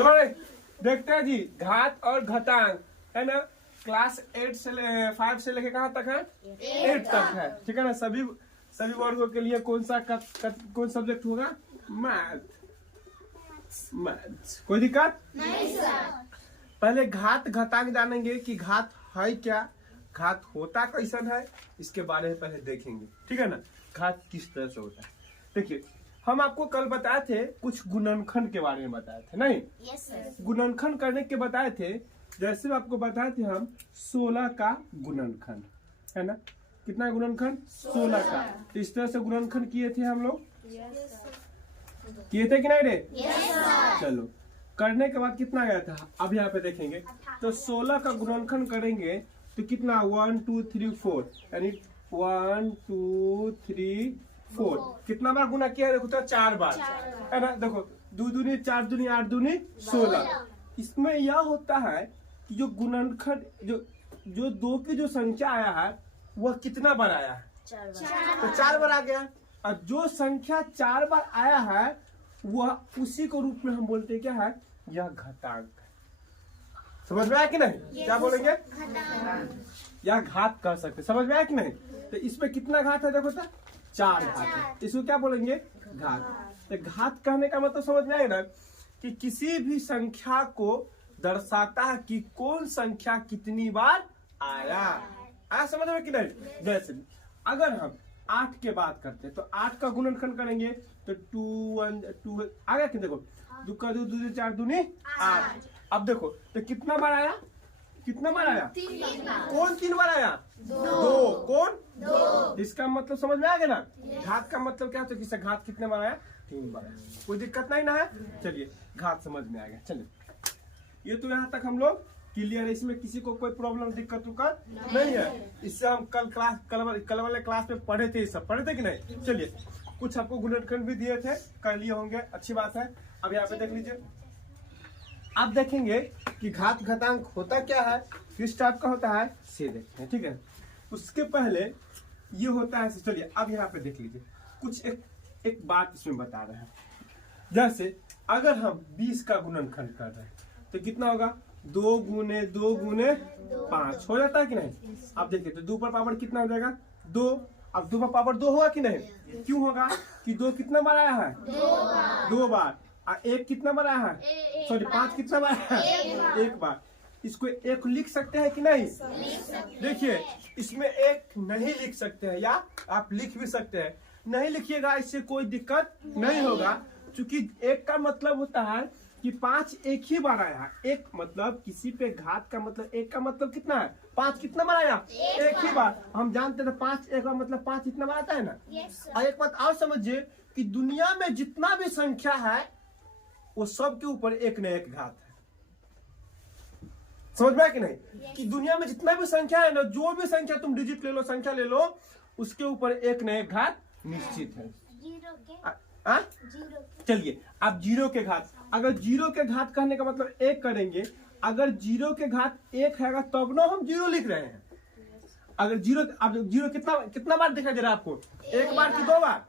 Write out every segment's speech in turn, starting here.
चलो देखते हैं जी, घात और घातांक है ना। क्लास 8 से 5 से लेके कहाँ तक है? 8 तक है, ठीक है ना। सभी वर्गों के लिए कौन सब्जेक्ट होगा? मैथ। कोई दिक्कत नहीं सर। पहले घात घातांक जानेंगे कि घात है क्या, घात होता कैसन है, इसके बारे में पहले देखेंगे, ठीक है ना। घात किस तरह से होता है, देखिए हम आपको कल बताए थे कुछ गुणनखंड के बारे में बताए थे, नहीं? Yes sir. गुणनखंड करने के बताए थे, जैसे आपको बताए थे हम 16 का गुणनखंड, है ना। कितना गुणनखंड? 16 का। तो इस तरह से गुणनखंड किए थे हम लोग, किए थे कि नहीं रे? चलो करने के बाद कितना गया था अब यहाँ पे देखेंगे। तो 16 का गुणनखंड करेंगे तो कितना? 1 2 3 4, यानी 1 2 3 4 कितना बार गुना किया? देखो तो 4 बार, है ना। देखो 2 दूनी 4 दूनी 8 दूनी 16। इसमें यह होता है कि जो गुणनखंड जो 2 की जो संख्या आया है वह कितना बार आया है? 4 बार। तो 4 बार आ गया। और जो संख्या 4 बार आया है वह उसी को रूप में हम बोलते हैं क्या है? यह घातांक है। समझ में आया कि नहीं? क्या बोलेंगे? या घात कह सकते, समझ में आया कि नहीं? तो इसमें कितना घात है? देखो तो 4 घात है, इसको क्या बोलेंगे? घात। तो घात कहने का मतलब समझ में आया ना कि किसी भी संख्या को दर्शाता है कि कौन संख्या कितनी बार आया समझ में कि नहीं? जैसे अगर हम 8 के बात करते हैं तो 8 का गुणनखंड करेंगे तो 2 1 2 आ गया कि देखो 2 का 2 2 4 दूनी 8। अब देखो तो कितना बार आया? कितना बार आया? 3 बार। कौन 3 बार आया? 2। कौन? 2। इसका मतलब समझ में आ गया ना? घात का मतलब क्या होता है? किसका घात कितने बार आया? 3 बार आया। कोई दिक्कत नहीं ना है? चलिए घात समझ में आ गया। चलिए ये तो यहाँ तक हम लोग क्लियर है, इसमें किसी को कोई प्रॉब्लम दिक्कत नहीं है। इससे हम कल वाले क्लास में पढ़े थे, सब पढ़े थे कि नहीं? चलिए कुछ आपको गुणनखंड भी दिए थे, कर लिए होंगे, अच्छी बात है। अब यहाँ पे देख लीजिए, आप देखेंगे कि घात घातांक होता क्या है, किस टाइप का होता है, से देखते हैं, ठीक है। उसके पहले ये होता है, चलिए अब यहाँ पे देख लीजिए कुछ एक बात इसमें बता रहे हैं। जैसे अगर हम 20 का गुणनखंड कर रहे हैं तो कितना होगा? 2 गुने 2 गुने 5 हो जाता है कि नहीं? अब देखिए तो 2 पर पावर कितना हो जाएगा? 2। अब 2 पर पावर 2 होगा कि नहीं? क्यों होगा? कि 2 कितना बार आया है? 2 बार। और 1 कितना बार आया है? सॉरी 5 कितना बार आया है? 1 बार। इसको 1 लिख सकते हैं कि नहीं? देखिए इसमें 1 नहीं लिख सकते हैं, या आप लिख भी सकते हैं। नहीं लिखिएगा, इससे कोई दिक्कत नहीं होगा, क्योंकि 1 का मतलब होता है कि 5 एक ही बार आया है। 1 मतलब किसी पे घात का मतलब 1 का मतलब कितना है? 5 कितना बार आया? एक ही बार। हम जानते हैं 5 1 का मतलब 5 इतना बार आता है ना। और एक बात और समझिए कि दुनिया में जितना भी संख्या है वो सब के ऊपर एक न एक घात है। समझ में आया कि नहीं? कि दुनिया में जितना भी संख्या है ना, जो भी संख्या तुम डिजिट ले लो, संख्या ले लो, उसके ऊपर एक न एक घात निश्चित है। चलिए अब 0 के घात, अगर 0 के घात कहने का मतलब 1 करेंगे, अगर 0 के घात 1 है तब ना हम 0 लिख रहे हैं। अगर 0, अब 0 कितना बार दिखाई दे रहा है आपको? 1 बार कि 2 बार?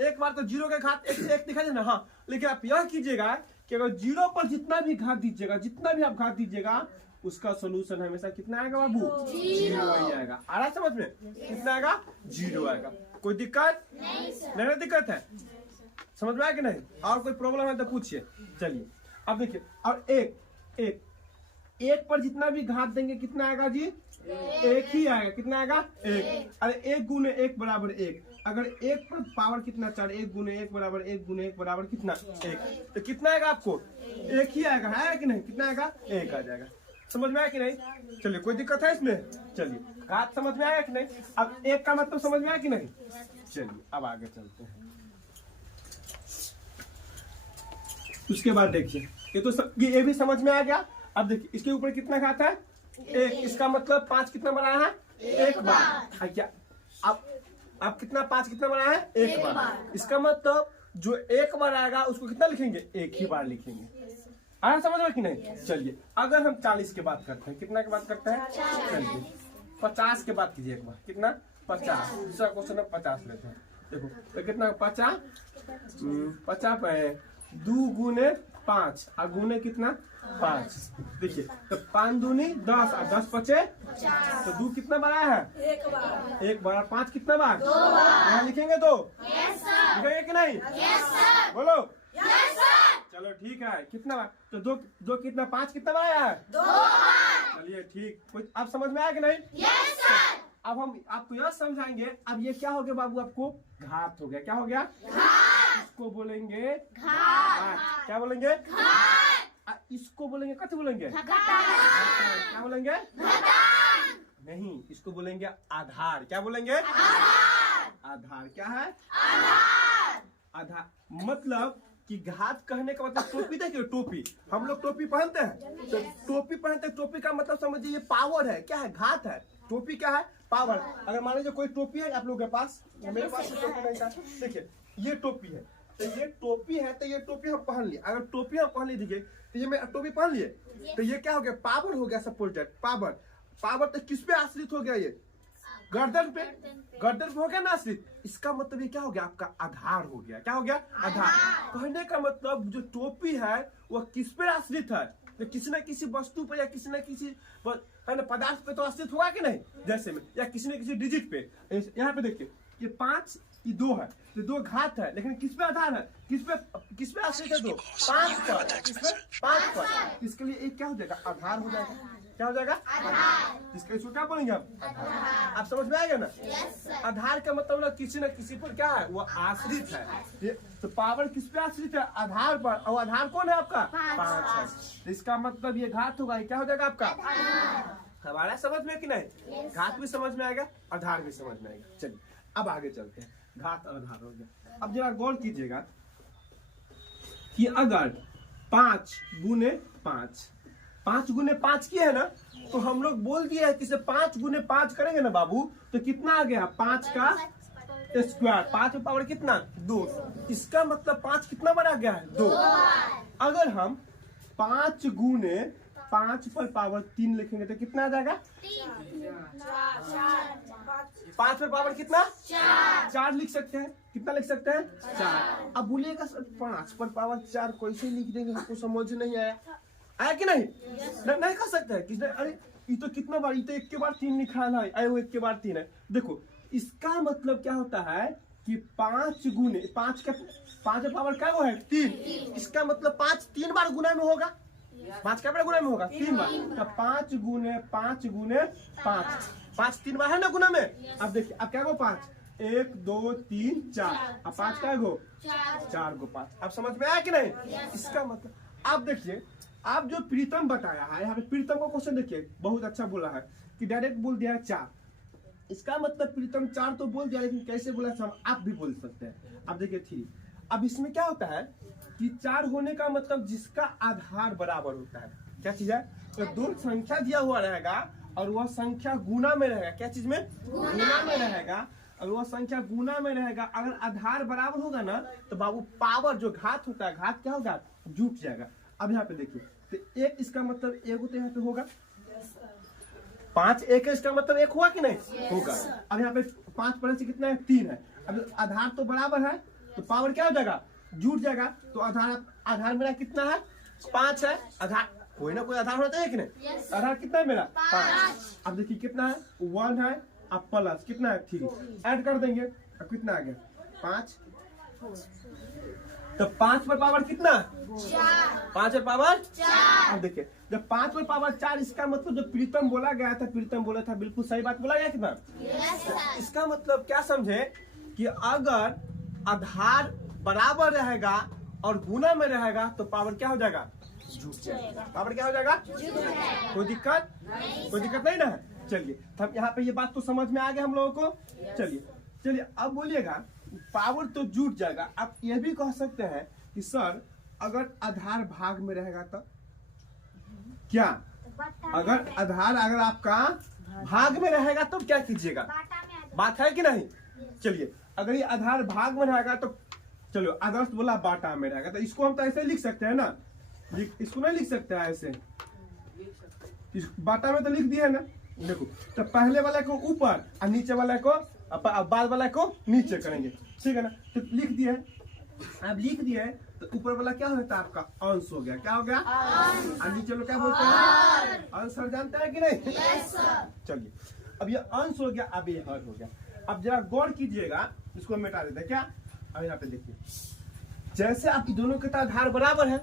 1 बार। तो 0 के घात 1 से 1 दिखाई दे ना। हाँ, लेकिन आप यह कीजिएगा कि अगर 0 पर जितना भी घात दीजिएगा, जितना भी आप घात दीजिएगा, उसका सोल्यूशन हमेशा कितना आएगा बाबू? 0 ही आएगा। आ रहा समझ में? कितना आएगा? 0 आएगा। कोई दिक्कत नहीं? दिक्कत है? समझ में आया कि नहीं? और कोई प्रॉब्लम है तो पूछिए। चलिए अब देखिए, और एक पर जितना भी घात देंगे कितना आएगा जी? 1 ही आएगा। कितना आएगा? 1। अरे 1 गुने 1 बराबर 1। अगर 1 पर पावर कितना 4, 1 गुने 1 बराबर 1 गुने 1 बराबर कितना? 1। तो कितना आएगा आपको? 1 ही आएगा, है कि नहीं? कितना आएगा? 1 आ जाएगा। समझ में आया कि नहीं? चलिए कोई दिक्कत है इसमें? चलिए घात समझ में आया कि नहीं? अब 1 का मतलब समझ में आया कि नहीं? चलिए अब आगे चलते हैं। उसके बाद देखिए, ये भी समझ में आ गया। अब देखिए इसके ऊपर कितना घात है? 1। इसका मतलब 5 कितना बार आया है? 1 बार। क्या अब कितना 5 कितना बार आया है? 1 बार। इसका मतलब जो 1 बार आएगा उसको कितना लिखेंगे? 1 ही बार लिखेंगे। आया समझ में कि नहीं? चलिए अगर हम 40 की बात करते हैं, कितना की बात करते हैं? चलिए 50 की बात कीजिए एक बार। कितना? 50। दूसरा क्वेश्चन है 50 लेते हैं। देखो तो कितना? 50 50 पे 2 गुने 5 और गुने कितना 5। देखिए तो 5 दूनी 10 और 10 बचे तो 2 कितना बार आया है एक बार। 5 कितना बार 2 बार। यहाँ लिखेंगे तो लिखेंगे कि नहीं बोलो चलो ठीक है। कितना बार तो 2 कितना 5 कितना बार आया है 2 बार। चलिए ठीक। कुछ आप समझ में आया कि नहीं अब हम आपको यह समझाएंगे। अब ये क्या हो गया बाबू आपको घात हो गया। क्या हो गया इसको बोलेंगे घात। क्या बोलेंगे इसको बोलेंगे कथी बोलेंगे क्या बोलेंगे नहीं इसको बोलेंगे आधार। क्या बोलेंगे आधार। क्या है आधार मतलब कि घात कहने का मतलब टोपी। देखिए टोपी हम लोग टोपी पहनते हैं तो टोपी पहनते हैं। टोपी का मतलब समझिए ये पावर है। क्या है घात है। टोपी क्या है पावर। अगर मान लीजिए कोई टोपी है आप लोग के पास मेरे पास तो टोपी नहीं था। देखिए ये टोपी है तो ये टोपी है तो ये टोपी हम पहन लिए। अगर टोपी हम पहन ली देखिए तो ये मैं टोपी पहन लिए तो ये क्या हो गया पावर हो गया। Supported power. पावर तो किस पे आश्रित हो गया ये गर्दन पे हो गया ना आश्रित। इसका मतलब ये क्या हो गया आपका आधार हो गया। क्या हो गया आधार। कहने का मतलब जो टोपी है वह किस पे आश्रित है तो किसी न किसी वस्तु पे या किसी न किसी है ना पदार्थ पे तो आश्रित होगा कि नहीं। जैसे में या किसी न किसी डिजिट पे। यहाँ पे देखिए ये 5 ये 2 है तो 2 घात है लेकिन किस पे आधार है किस पे आश्रित है 2 5 पर। किस पे 5 पर। इसके लिए एक क्या हो जाएगा आधार हो जाएगा। क्या हो जाएगा आधार। इसका इसको क्या बोलेंगे आप समझ में आएगा ना। आधार का मतलब किसी न किसी पर क्या है वो आश्रित है। तो पावर किस पे आश्रित है आधार पर और आधार कौन है आपका 5 है। तो इसका मतलब ये घात होगा। ये क्या हो जाएगा आपका हमारा समझ में कि नहीं घात भी समझ में आएगा आधार भी समझ में आएगा। चलिए अब आगे चलते हैं। घात और आधार हो गया। अब जरा गौर कीजिएगा कि अगर 5 गुने 5 गुने 5 किया है ना तो हम लोग बोल दिए है कि 5 गुने 5 करेंगे ना बाबू तो कितना आ गया 5 का स्क्वायर। 5 में पावर कितना 2। इसका मतलब 5 कितना बना गया है 2। अगर हम 5 गुने 5 पर पावर 3 लिखेंगे तो कितना आ जाएगा 5 पर पावर कितना 4 लिख सकते हैं। कितना लिख सकते हैं 4। अब बोलिएगा 5 पर पावर 4 कैसे लिख देंगे हमको समझ नहीं आया कि नहीं नहीं कर सकते हैं किसने। अरे ये तो कितना बार ये तो 1 के बाद 3 लिखा है अरे वो 1 के बाद 3 है। देखो इसका मतलब क्या होता है कि 5 गुने 5 का 5 पावर क्या वो है 3। इसका मतलब 5 3 बार गुना में होगा। 5 क्या गुना में होगा 3 बार। तो 5 गुने 5 5 3 बार है ना गुना में। अब देखिए अब क्या गो 5 1 2 3 4 अब 5 क्या गो 4 गो 5। अब समझ में आया कि नहीं। इसका मतलब आप देखिए आप जो प्रीतम बताया है यहाँ पे प्रीतम का क्वेश्चन देखिए बहुत अच्छा बोला है कि डायरेक्ट बोल दिया है 4। इसका मतलब प्रीतम 4 तो बोल दिया लेकिन कैसे बोला हम आप भी बोल सकते हैं। अब देखिए 3। अब इसमें क्या होता है कि 4 होने का मतलब जिसका आधार बराबर होता है। क्या चीज है तो 2 संख्या दिया हुआ रहेगा और वह संख्या गुना में रहेगा। क्या चीज में गुना में रहेगा और वह संख्या गुना में रहेगा। अगर आधार बराबर होगा ना तो बाबू पावर जो घात होता है घात क्या होगा जुट जाएगा। अब यहाँ पे देखिए तो 1 इसका मतलब 1 तो यहाँ पे होगा 5 1 इसका मतलब 1 हुआ कि नहीं होगा। अब यहाँ पे 5 पर से कितना है 3 है। अब आधार तो बराबर है तो पावर क्या हो जाएगा जुट जाएगा। तो आधार मेरा कितना है 5 है। आधार कोई ना कोई आधार होता है कि नहीं। आधार कितना है मेरा 5। अब देखिए कितना है 1 है अब प्लस कितना है 3 ऐड कर देंगे। अब कितना आ गया 5 तो 5 पर पावर कितना 5 पर पावर 4। अब देखिए जब 5 पर पावर 4 इसका मतलब जो प्रीतम बोला गया था प्रीतम बोला था बिल्कुल सही बात बोला गया कितना। इसका मतलब क्या समझे कि अगर आधार बराबर रहेगा और गुना में रहेगा तो पावर क्या हो जाएगा जुट जाएगा। पावर क्या हो जाएगा कोई दिक्कत नहीं ना है। चलिए हम यहाँ पे ये बात तो समझ में आ गया हम लोगों को। चलिए अब बोलिएगा पावर तो जुट जाएगा। आप ये भी कह सकते हैं कि सर अगर आधार भाग में रहेगा तो क्या अगर आधार अगर आपका भाग में रहेगा तो क्या कीजिएगा बात है कि नहीं। चलिए अगर ये आधार भाग में रहेगा तो चलो आदर्श बोला बाटा में रहेगा तो इसको हम तो ऐसे लिख सकते हैं ना। इसको नहीं लिख सकते हैं ऐसे बाटा में तो लिख दिया है ना। देखो तो पहले वाले को ऊपर और नीचे वाले को बाद वाला को नीचे करेंगे ठीक है ना। तो लिख दिए अब लिख दिए तो ऊपर वाला क्या होता है आपका अंश हो गया। क्या हो गया? और नीचे लोग क्या बोलते हैं? अंश। सर जानते हैं कि नहीं? चलिए अब ये अंश हो गया, अब ये हर हो गया। अब जरा गौर कीजिएगा, इसको मिटा देते हैं क्या। अब यहाँ पे देखिए, जैसे आपकी दोनों के आधार बराबर है,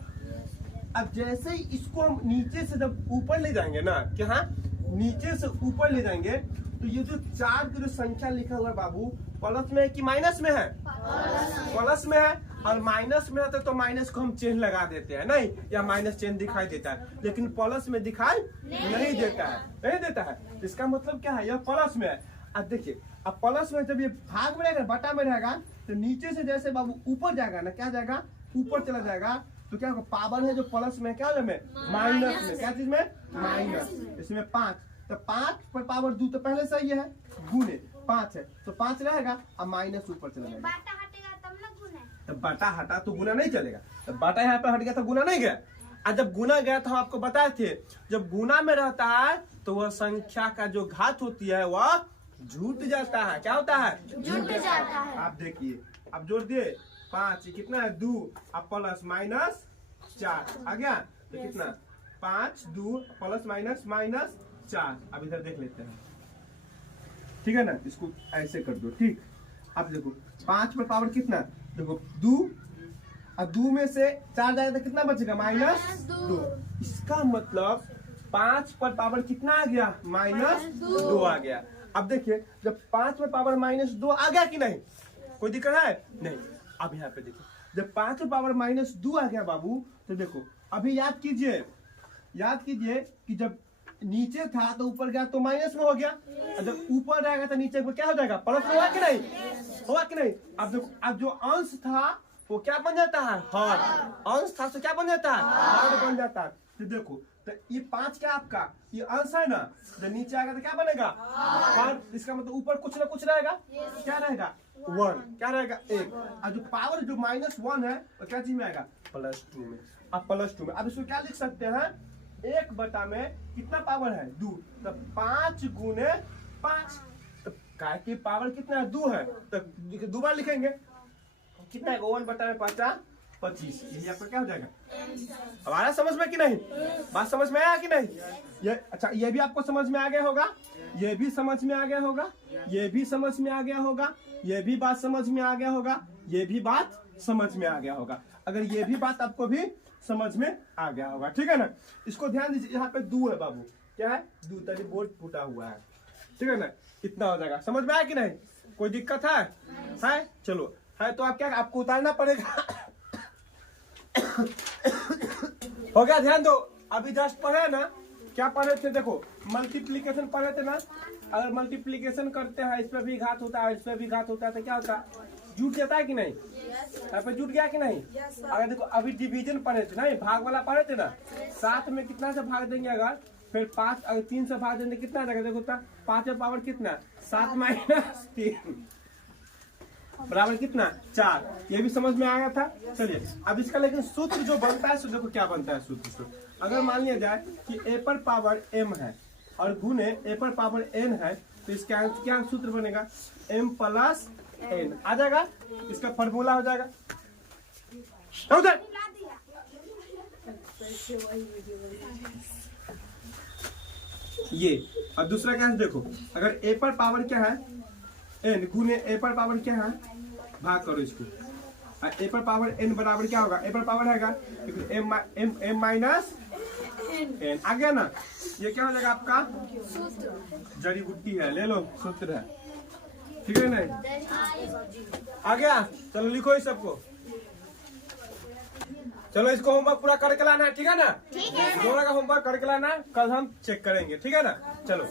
अब जैसे ही इसको हम नीचे से जब ऊपर ले जाएंगे ना, क्या हाँ नीचे से ऊपर ले जाएंगे, तो ये जो 4 की जो संख्या लिखा हुआ है बाबू, प्लस में है कि माइनस में है? प्लस में है। और माइनस में रहता तो माइनस को हम चिन्ह लगा देते हैं नहीं, या माइनस चिन्ह दिखाई देता है, लेकिन प्लस में दिखाई नहीं देता है, नहीं देता है। इसका मतलब क्या है? यह प्लस में है। अब देखिए, अब प्लस में जब ये भाग में रहेगा, बटा में रहेगा, तो नीचे से जैसे बाबू ऊपर जाएगा ना, क्या जाएगा? ऊपर चला जाएगा, तो क्या होगा? पावर है जो प्लस में, क्या है माइनस में। क्या चीज में? माइनस। इसमें 5, तो 5 पर पावर 2 तो पहले सही है, गुने 5 है, तो 5 रहेगा, अब माइनस ऊपर चला जाएगा। तो बटा हटा तो गुना नहीं चलेगा, तो बटा यहाँ पे हट गया तो गुना नहीं गया। और जब गुना गया तो हम आपको बताए थे, जब गुना में रहता है तो वह संख्या का जो घात होती है वह झूठ जाता है। क्या होता है? झूठ जाता है। आप देखिए, अब जोड़ दिए 5, कितना है? 2, अब प्लस माइनस 4 आ गया, तो कितना? 5 2 प्लस माइनस माइनस 4। अब इधर देख लेते हैं, ठीक है ना, इसको ऐसे कर दो। ठीक, अब देखो 5 पर पावर कितना? देखो 2, अब 2 में से 4 जाएगा तो कितना बचेगा? -2। इसका मतलब 5 पर पावर कितना आ गया? -2 आ गया। अब देखिए, जब 5 पर पावर -2 आ गया कि नहीं, कोई दिक्कत है? नहीं। अब यहाँ पे देखिए, जब 5 पर पावर -2 आ गया बाबू, तो देखो अभी याद कीजिए कि जब नीचे था तो ऊपर गया तो माइनस में हो गया, और जब ऊपर रहेगा तो नीचे को क्या हो जाएगा? प्लस में। होगा कि नहीं? होगा कि नहीं? अब देखो, अब जो अंश था वो क्या बन जाता है? हर। अंश था तो क्या बन जाता है? हर बन जाता है। तो देखो, तो ये 5 क्या आपका ये अंश है ना, जब नीचे आएगा तो क्या बनेगा? हर। इसका मतलब ऊपर कुछ ना कुछ रहेगा, क्या रहेगा? 1। क्या रहेगा? 1। और जो पावर जो -1 है वो क्या चीज में आएगा? +2 में। अब +2 में, अब इसको क्या लिख सकते हैं? 1 बटा में कितना पावर है? 2, तो 5 गुने 5, तो काय की पावर कितना है? 2 है, तो 2 बार लिखेंगे, कितना है? 1 बटा में 5 25। ये आपका क्या हो जाएगा? हमारा समझ में कि नहीं? बात समझ में आया कि नहीं? ये अच्छा, ये भी आपको समझ में आ गया होगा, ये भी समझ में आ गया होगा, ये भी समझ में आ गया होगा, ये भी बात समझ में आ गया होगा, ये भी बात समझ में आ गया होगा। अगर ये भी बात आपको भी समझ में आ गया होगा, ठीक है ना। इसको ध्यान दीजिए, यहाँ पे 2 है बाबू, क्या है? 2, तभी बोर्ड फूटा हुआ है, ठीक है ना। इतना हो जाएगा, समझ में आया कि नहीं? कोई दिक्कत है? चलो है तो आप क्या, आपको उतारना पड़ेगा। हो गया? ध्यान दो, अभी जस्ट पढ़े ना, क्या पढ़े थे? देखो मल्टीप्लीकेशन पढ़े थे ना। अगर मल्टीप्लीकेशन करते हैं, इस पे भी घात होता है, इस पे भी घात होता है, तो क्या होता है? जुट जाता है कि नहीं? यहाँ पे जुट गया कि नहीं? अगर देखो अभी डिवीजन पढ़े थे ना, भाग वाला पढ़े थे ना, 7 में कितना से भाग देंगे? अगर फिर 5 अगर 3 से भाग देंगे कितना रहेगा? देखो 5 में पावर कितना? 7 - 3 बराबर कितना? 4। ये भी समझ में आया था। चलिए अब इसका लेकिन सूत्र जो बनता है, देखो क्या बनता है सूत्र। अगर मान लिया जाए कि a पर पावर m है और गुने a पर पावर n है, तो इसका क्या सूत्र बनेगा? m + n आ जाएगा, इसका फॉर्मूला हो जाएगा। ये और दूसरा क्या है? देखो अगर a पर पावर क्या है? n गुने a पर पावर क्या है? भाग करो इसको, a पर पावर n बराबर क्या होगा? a पर पावर रहेगा m - n आ गया ना। ये क्या हो जाएगा आपका? जड़ी बूटी है, ले लो, सूत्र है, ठीक है ना। आ गया? चलो लिखो इस सबको, चलो इसको होमवर्क पूरा करके लाना है, ठीक है ना। दोनों का होमवर्क करके लाना, कल हम चेक करेंगे, ठीक है ना। चलो